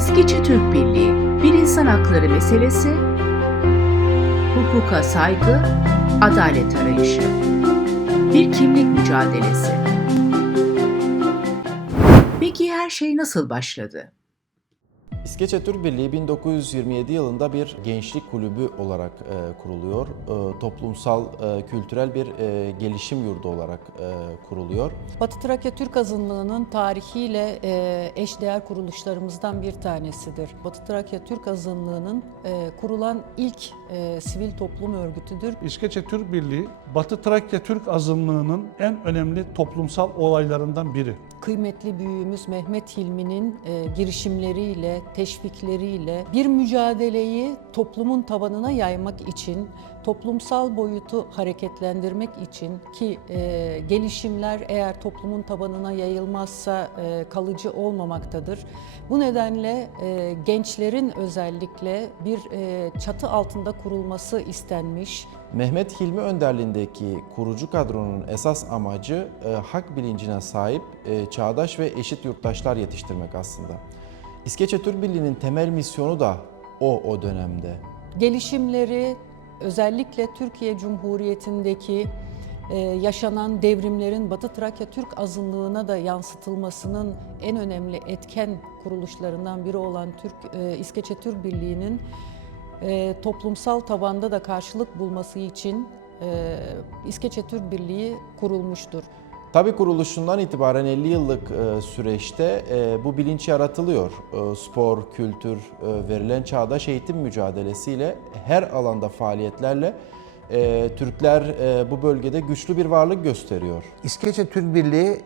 İskeçe Türk Birliği bir insan hakları meselesi, hukuka saygı, adalet arayışı, bir kimlik mücadelesi. Peki her şey nasıl başladı? İskeçe Türk Birliği 1927 yılında bir gençlik kulübü olarak e, kuruluyor. E, toplumsal, e, kültürel bir e, gelişim yurdu olarak e, kuruluyor. Batı Trakya Türk Azınlığı'nın tarihiyle e, eşdeğer kuruluşlarımızdan bir tanesidir. Batı Trakya Türk Azınlığı'nın e, kurulan ilk e, sivil toplum örgütüdür. İskeçe Türk Birliği, Batı Trakya Türk azınlığının en önemli toplumsal olaylarından biri. Kıymetli büyüğümüz Mehmet Hilmi'nin e, girişimleriyle, teşvikleriyle bir mücadeleyi toplumun tabanına yaymak için, toplumsal boyutu hareketlendirmek için ki e, gelişimler eğer toplumun tabanına yayılmazsa e, kalıcı olmamaktadır. Bu nedenle e, gençlerin özellikle bir e, çatı altında kurulması istenmiş. Mehmet Hilmi önderliğindeki kurucu kadronun esas amacı e, hak bilincine sahip e, çağdaş ve eşit yurttaşlar yetiştirmek aslında. İskeçe Türk Birliği'nin temel misyonu da o o dönemde. gelişimleri özellikle Türkiye Cumhuriyeti'ndeki e, yaşanan devrimlerin Batı Trakya Türk azınlığına da yansıtılmasının en önemli etken kuruluşlarından biri olan Türk e, İskeçe Türk Birliği'nin e, toplumsal tabanda da karşılık bulması için İskeçe Türk Birliği kurulmuştur. Tabi kuruluşundan itibaren 50 yıllık e, süreçte e, bu bilinç yaratılıyor. E, spor, kültür, verilen çağdaş eğitim mücadelesiyle her alanda faaliyetlerle Türkler bu bölgede güçlü bir varlık gösteriyor. İskeçe Türk Birliği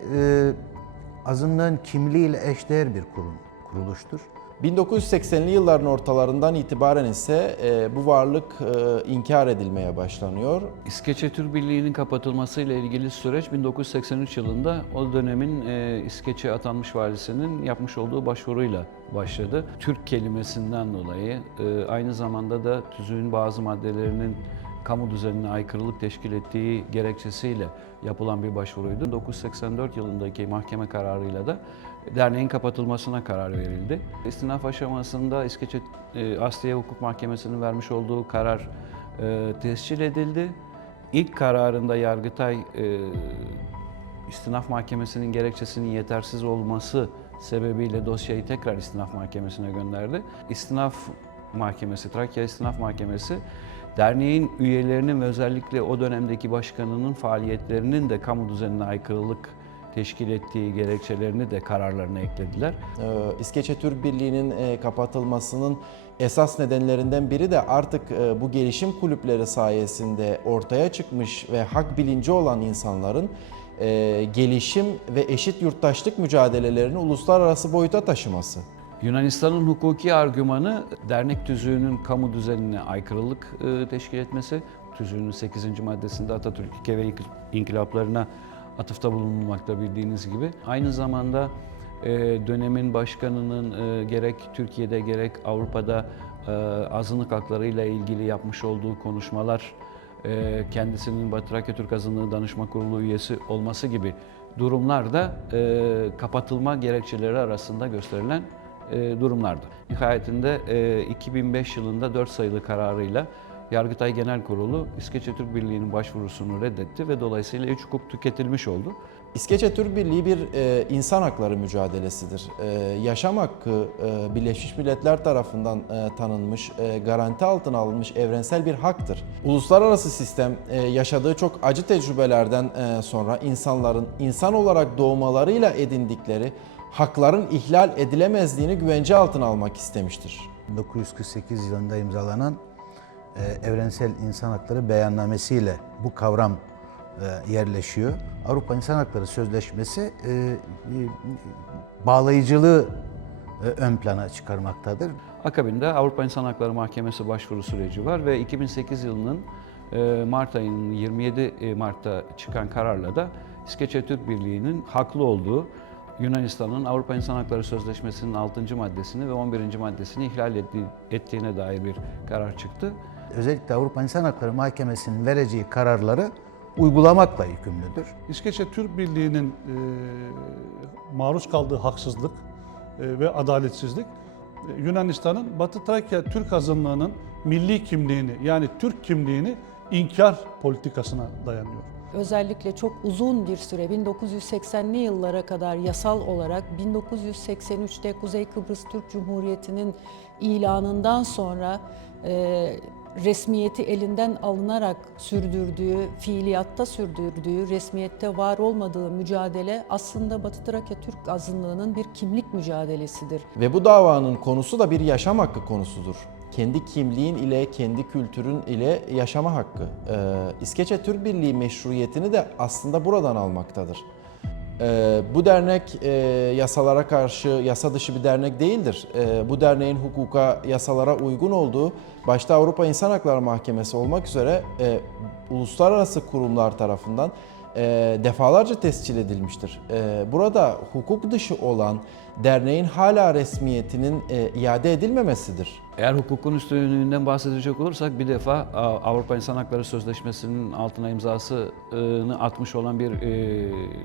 azınlığın kimliğiyle eşdeğer bir kurum, kuruluştur. 1980'li yılların ortalarından itibaren ise e, bu varlık e, inkar edilmeye başlanıyor. İskeçe Türk Birliği'nin kapatılmasıyla ilgili süreç 1983 yılında o dönemin e, İskeçe atanmış valisinin yapmış olduğu başvuruyla başladı. Türk kelimesinden dolayı e, aynı zamanda da tüzüğün bazı maddelerinin kamu düzenine aykırılık teşkil ettiği gerekçesiyle yapılan bir başvuruydu. 1984 yılındaki mahkeme kararıyla da derneğin kapatılmasına karar verildi. İstinaf aşamasında İskeçe e, Asliye Hukuk Mahkemesi'nin vermiş olduğu karar e, tescil edildi. İlk kararında Yargıtay e, İstinaf Mahkemesi'nin gerekçesinin yetersiz olması sebebiyle dosyayı tekrar İstinaf Mahkemesi'ne gönderdi. İstinaf Mahkemesi, Trakya İstinaf Mahkemesi derneğin üyelerinin ve özellikle o dönemdeki başkanının faaliyetlerinin de kamu düzenine aykırılık teşkil ettiği gerekçelerini de kararlarına eklediler. Ee, İskeçe Türk Birliği'nin e, kapatılmasının esas nedenlerinden biri de artık e, bu gelişim kulüpleri sayesinde ortaya çıkmış ve hak bilinci olan insanların e, gelişim ve eşit yurttaşlık mücadelelerini uluslararası boyuta taşıması. Yunanistan'ın hukuki argümanı dernek tüzüğünün kamu düzenine aykırılık teşkil etmesi. Tüzüğünün 8. maddesinde Atatürk ilke ve inkılaplarına atıfta bulunmakta bildiğiniz gibi. Aynı zamanda e, dönemin başkanının e, gerek Türkiye'de gerek Avrupa'da e, azınlık haklarıyla ilgili yapmış olduğu konuşmalar, kendisinin Batı Trakya Türk Azınlığı Danışma Kurulu üyesi olması gibi durumlar da e, kapatılma gerekçeleri arasında gösterilen durumlardı. Nihayetinde e, 2005 yılında 4 sayılı kararıyla Yargıtay Genel Kurulu İskeçe Türk Birliği'nin başvurusunu reddetti ve dolayısıyla iç hukuk tüketilmiş oldu. İskeçe Türk Birliği bir e, insan hakları mücadelesidir. E, yaşam hakkı e, Birleşmiş Milletler tarafından e, tanınmış, e, garanti altına alınmış evrensel bir haktır. Uluslararası sistem e, yaşadığı çok acı tecrübelerden e, sonra insanların insan olarak doğmalarıyla edindikleri hakların ihlal edilemezliğini güvence altına almak istemiştir. 1948 yılında imzalanan e, Evrensel İnsan Hakları Beyannamesiyle bu kavram e, yerleşiyor. Avrupa İnsan Hakları Sözleşmesi e, bağlayıcılığı ön plana çıkarmaktadır. Akabinde Avrupa İnsan Hakları Mahkemesi başvuru süreci var ve 2008 yılının Mart ayının 27 Mart'ta çıkan kararla da İskeçe Türk Birliği'nin haklı olduğu Yunanistan'ın Avrupa İnsan Hakları Sözleşmesi'nin 6. maddesini ve 11. maddesini ihlal ettiği, ettiğine dair bir karar çıktı. Özellikle Avrupa İnsan Hakları Mahkemesi'nin vereceği kararları uygulamakla yükümlüdür. İskeçe Türk Birliği'nin e, maruz kaldığı haksızlık e, ve adaletsizlik e, Yunanistan'ın Batı Trakya Türk azınlığının milli kimliğini yani Türk kimliğini inkar politikasına dayanıyor. Özellikle çok uzun bir süre 1980'li yıllara kadar yasal olarak 1983'te Kuzey Kıbrıs Türk Cumhuriyeti'nin ilanından sonra e, resmiyeti elinden alınarak sürdürdüğü, fiiliyatta sürdürdüğü, resmiyette var olmadığı mücadele aslında Batı Trakya Türk azınlığının bir kimlik mücadelesidir. Ve bu davanın konusu da bir yaşam hakkı konusudur. Kendi kimliğin ile, kendi kültürün ile yaşama hakkı. Ee, İskeçe Türk Birliği meşruiyetini de aslında buradan almaktadır. Ee, bu dernek e, yasalara karşı yasa dışı bir dernek değildir. Ee, bu derneğin hukuka, yasalara uygun olduğu, başta Avrupa İnsan Hakları Mahkemesi olmak üzere e, uluslararası kurumlar tarafından e, defalarca tescil edilmiştir. E, burada hukuk dışı olan derneğin hala resmiyetinin e, iade edilmemesidir. Eğer hukukun üstünlüğünden bahsedecek olursak bir defa Avrupa İnsan Hakları Sözleşmesi'nin altına imzasını atmış olan bir e,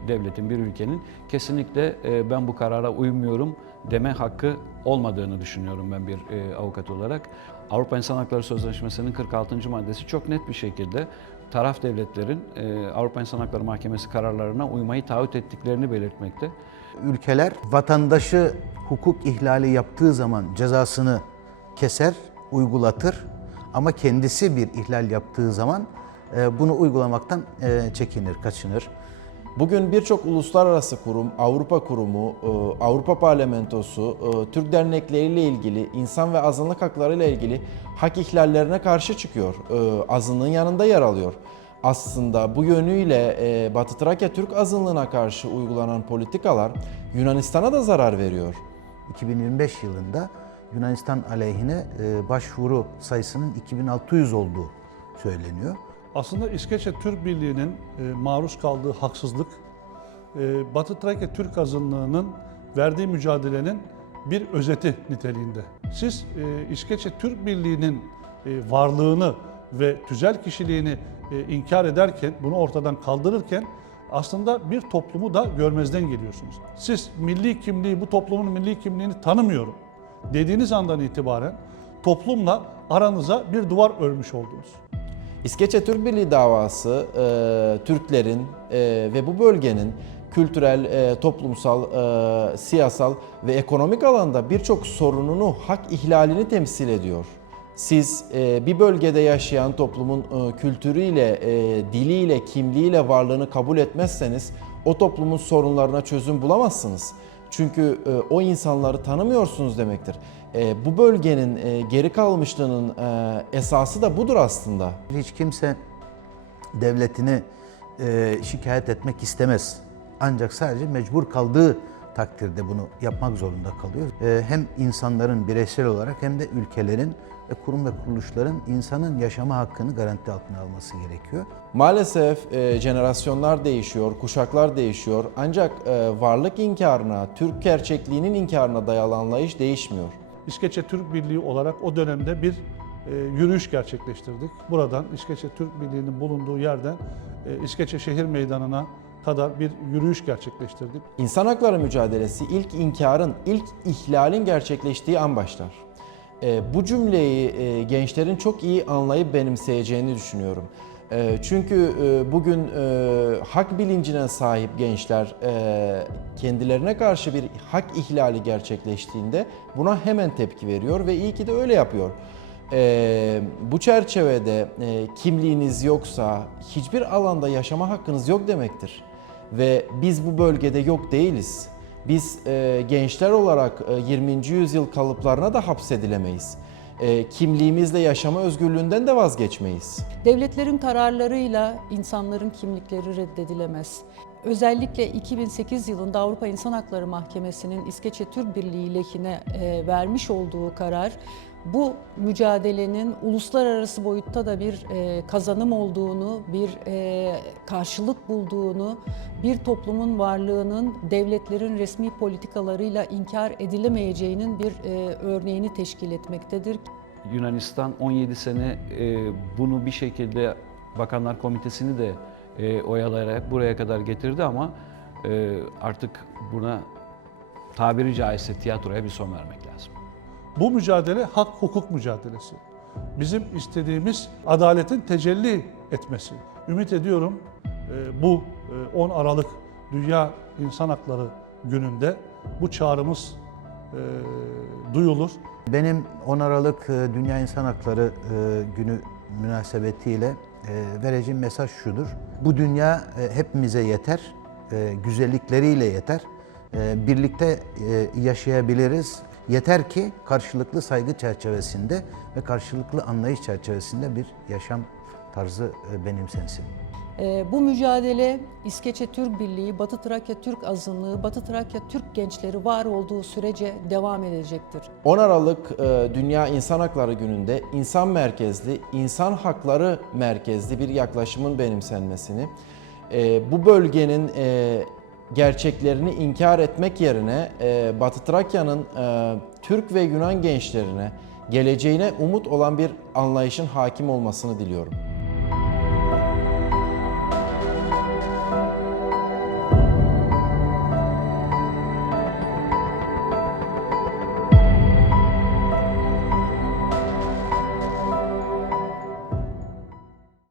devletin, bir ülkenin kesinlikle e, ben bu karara uymuyorum deme hakkı olmadığını düşünüyorum ben bir e, avukat olarak. Avrupa İnsan Hakları Sözleşmesi'nin 46. maddesi çok net bir şekilde taraf devletlerin e, Avrupa İnsan Hakları Mahkemesi kararlarına uymayı taahhüt ettiklerini belirtmekte. Ülkeler vatandaşı hukuk ihlali yaptığı zaman cezasını keser, uygulatır ama kendisi bir ihlal yaptığı zaman e, bunu uygulamaktan e, çekinir, kaçınır. Bugün birçok uluslararası kurum, Avrupa Kurumu, e, Avrupa Parlamentosu, e, Türk dernekleriyle ilgili, insan ve azınlık hakları ile ilgili hak ihlallerine karşı çıkıyor. E, Azınlığın yanında yer alıyor. Aslında bu yönüyle Batı Trakya Türk azınlığına karşı uygulanan politikalar Yunanistan'a da zarar veriyor. 2025 yılında Yunanistan aleyhine başvuru sayısının 2600 olduğu söyleniyor. Aslında İskeçe Türk Birliği'nin e, maruz kaldığı haksızlık, e, Batı Trakya Türk azınlığının verdiği mücadelenin bir özeti niteliğinde. Siz e, İskeçe Türk Birliği'nin varlığını ve tüzel kişiliğini inkar ederken, bunu ortadan kaldırırken aslında bir toplumu da görmezden geliyorsunuz. Siz milli kimliği, bu toplumun milli kimliğini tanımıyorum dediğiniz andan itibaren toplumla aranıza bir duvar örmüş oldunuz. İskeçe Türk Birliği davası e, Türklerin e, ve bu bölgenin kültürel, e, toplumsal, e, siyasal ve ekonomik alanda birçok sorununu, hak ihlalini temsil ediyor. Siz e, bir bölgede yaşayan toplumun e, kültürüyle, e, diliyle, kimliğiyle varlığını kabul etmezseniz o toplumun sorunlarına çözüm bulamazsınız. Çünkü e, o insanları tanımıyorsunuz demektir. E, bu bölgenin e, geri kalmışlığının e, esası da budur aslında. Hiç kimse devletini e, şikayet etmek istemez. Ancak sadece mecbur kaldığı takdirde bunu yapmak zorunda kalıyor. E, hem insanların bireysel olarak hem de ülkelerin ve kurum ve kuruluşların insanın yaşama hakkını garanti altına alması gerekiyor. Maalesef e, jenerasyonlar değişiyor, kuşaklar değişiyor ancak e, varlık inkarına, Türk gerçekliğinin inkarına dayalı anlayış değişmiyor. İskeçe Türk Birliği olarak o dönemde bir e, yürüyüş gerçekleştirdik. Buradan İskeçe Türk Birliği'nin bulunduğu yerden e, İskeçe Şehir Meydanı'na kadar bir yürüyüş gerçekleştirdik. İnsan hakları mücadelesi ilk inkarın, ilk ihlalin gerçekleştiği an başlar. E, bu cümleyi e, gençlerin çok iyi anlayıp benimseyeceğini düşünüyorum. E, çünkü e, bugün e, hak bilincine sahip gençler e, kendilerine karşı bir hak ihlali gerçekleştiğinde buna hemen tepki veriyor ve iyi ki de öyle yapıyor. E, bu çerçevede kimliğiniz yoksa hiçbir alanda yaşama hakkınız yok demektir. Ve biz bu bölgede yok değiliz. Biz gençler olarak e, 20. yüzyıl kalıplarına da hapsedilemeyiz. E, kimliğimizle yaşama özgürlüğünden de vazgeçmeyiz. Devletlerin kararlarıyla insanların kimlikleri reddedilemez. Özellikle 2008 yılında Avrupa İnsan Hakları Mahkemesi'nin İskeçe Türk Birliği lehine e, vermiş olduğu karar bu mücadelenin uluslararası boyutta da bir e, kazanım olduğunu, bir e, karşılık bulduğunu, bir toplumun varlığının devletlerin resmi politikalarıyla inkar edilemeyeceğinin bir e, örneğini teşkil etmektedir. Yunanistan 17 sene e, bunu bir şekilde Bakanlar Komitesi'ni de e, oyalayarak buraya kadar getirdi ama e, artık buna tabiri caizse tiyatroya bir son vermek lazım. Bu mücadele hak hukuk mücadelesi. Bizim istediğimiz adaletin tecelli etmesi. Ümit ediyorum e, bu e, 10 Aralık Dünya İnsan Hakları Günü'nde bu çağrımız e, duyulur. Benim 10 Aralık e, Dünya İnsan Hakları e, Günü münasebetiyle e, vereceğim mesaj şudur. Bu dünya e, hepimize yeter, e, güzellikleriyle yeter. E, Birlikte e, yaşayabiliriz. Yeter ki karşılıklı saygı çerçevesinde ve karşılıklı anlayış çerçevesinde bir yaşam tarzı e, benimsensin. Ee, Bu mücadele İskeçe Türk Birliği, Batı Trakya Türk Azınlığı, Batı Trakya Türk gençleri var olduğu sürece devam edecektir. 10 Aralık e, Dünya İnsan Hakları Günü'nde insan merkezli, insan hakları merkezli bir yaklaşımın benimsenmesini, e, bu bölgenin gerçeklerini inkar etmek yerine e, Batı Trakya'nın e, Türk ve Yunan gençlerine, geleceğine umut olan bir anlayışın hakim olmasını diliyorum.